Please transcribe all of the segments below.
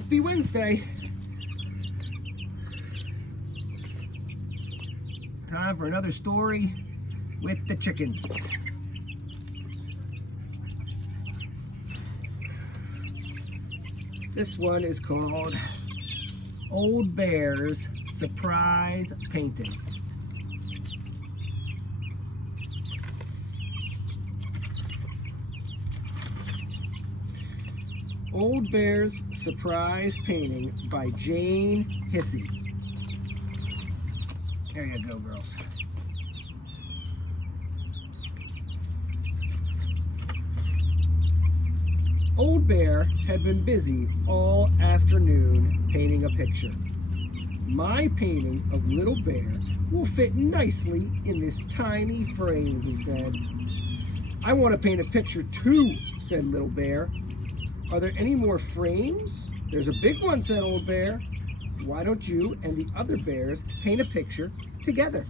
Happy Wednesday. Time for another story with the chickens. This one is called Old Bear's Surprise Painting. Old Bear's Surprise Painting by Jane Hissey. There you go, girls. Old Bear had been busy all afternoon painting a picture. My painting of Little Bear will fit nicely in this tiny frame, he said. I want to paint a picture too, said Little Bear. Are there any more frames? There's a big one, said Old Bear. Why don't you and the other bears paint a picture together?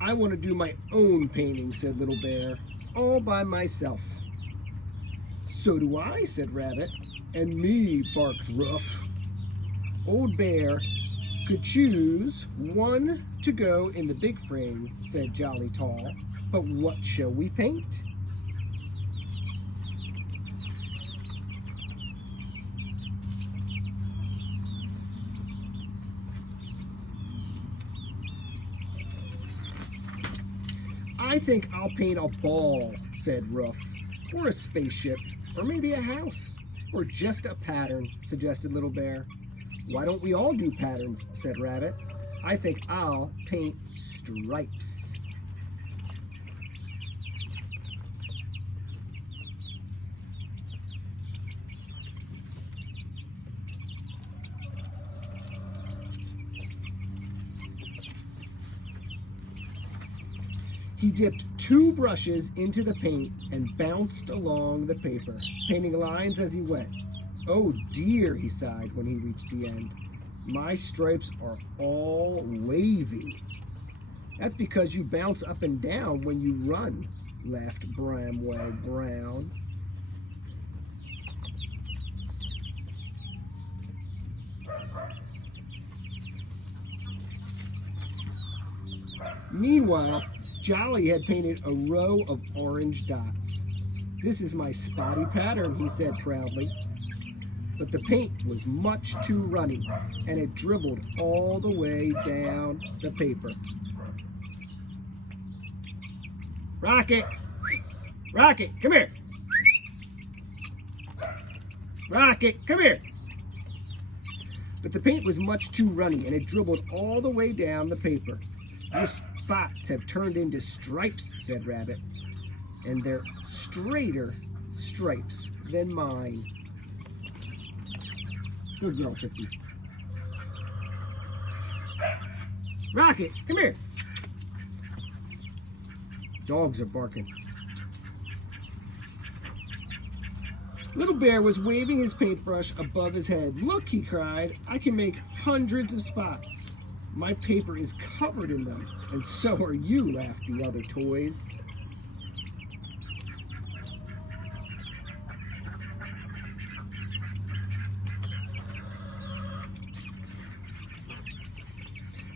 I want to do my own painting, said Little Bear, all by myself. So do I, said Rabbit. And me, barked Ruff. Old Bear could choose one to go in the big frame, said Jolly Tall. But what shall we paint? I think I'll paint a ball, said Ruff. Or a spaceship, or maybe a house, or just a pattern, suggested Little Bear. Why don't we all do patterns, said Rabbit. I think I'll paint stripes. He dipped 2 brushes into the paint and bounced along the paper, painting lines as he went. Oh dear, he sighed when he reached the end. My stripes are all wavy. That's because you bounce up and down when you run, laughed Bramwell Brown. Meanwhile, Jolly had painted a row of orange dots. This is my spotty pattern, he said proudly. But the paint was much too runny, and it dribbled all the way down the paper. Rocket! Rocket, come here! Rocket, come here! But the paint was much too runny, and it dribbled all the way down the paper. Your spots have turned into stripes, said Rabbit, and they're straighter stripes than mine. Good girl, Trixie. Rocket, come here. Dogs are barking. Little Bear was waving his paintbrush above his head. Look, he cried, I can make hundreds of spots. My paper is covered in them, and so are you, laughed the other toys.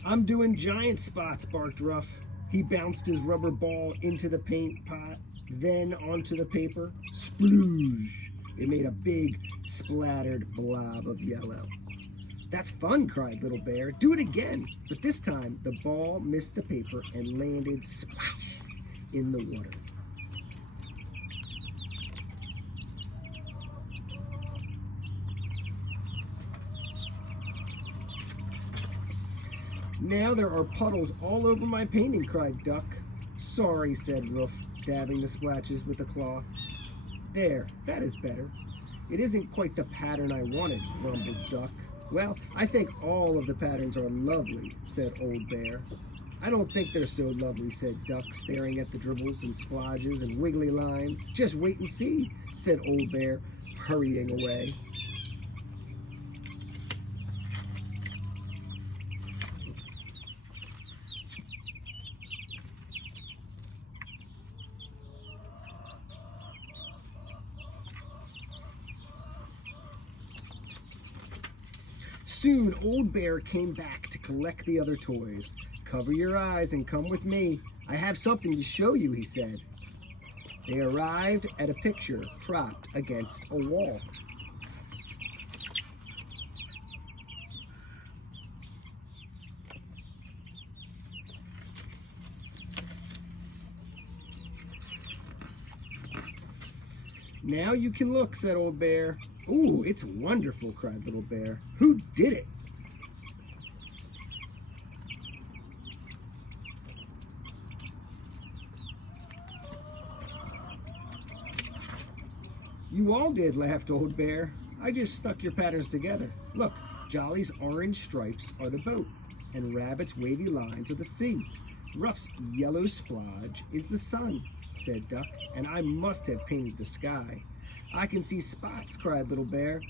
I'm doing giant spots, barked Ruff. He bounced his rubber ball into the paint pot, then onto the paper. Sploosh! It made a big, splattered blob of yellow. That's fun, cried Little Bear. Do it again. But this time, the ball missed the paper and landed splash in the water. Now there are puddles all over my painting, cried Duck. Sorry, said Ruff, dabbing the splashes with a cloth. There, that is better. It isn't quite the pattern I wanted, grumbled Duck. Well, I think all of the patterns are lovely, said Old Bear. I don't think they're so lovely, said Duck, staring at the dribbles and splodges and wiggly lines. Just wait and see, said Old Bear, hurrying away. Soon, Old Bear came back to collect the other toys. "Cover your eyes and come with me. I have something to show you," he said. They arrived at a picture propped against a wall. "Now you can look," said Old Bear. "Ooh, it's wonderful," cried Little Bear. "Who did it?" "You all did," laughed Old Bear. "I just stuck your patterns together. Look, Jolly's orange stripes are the boat, and Rabbit's wavy lines are the sea. Ruff's yellow splodge is the sun," said Duck, "and I must have painted the sky." "I can see spots," cried Little Bear,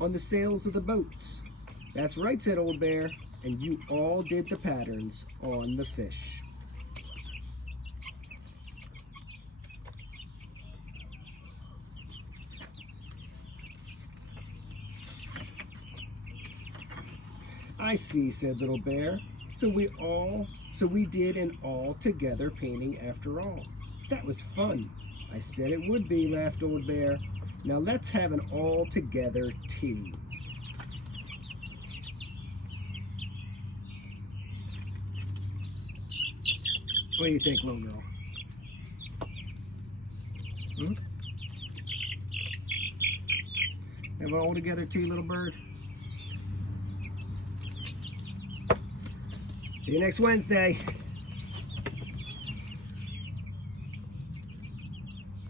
"on the sails of the boats." "That's right," said Old Bear, "and you all did the patterns on the fish." "I see," said Little Bear. So we did an all-together painting after all. That was fun." "I said it would be," laughed Old Bear. "Now let's have an all-together tea." What do you think, little girl? Have an all-together tea, little bird? See you next Wednesday.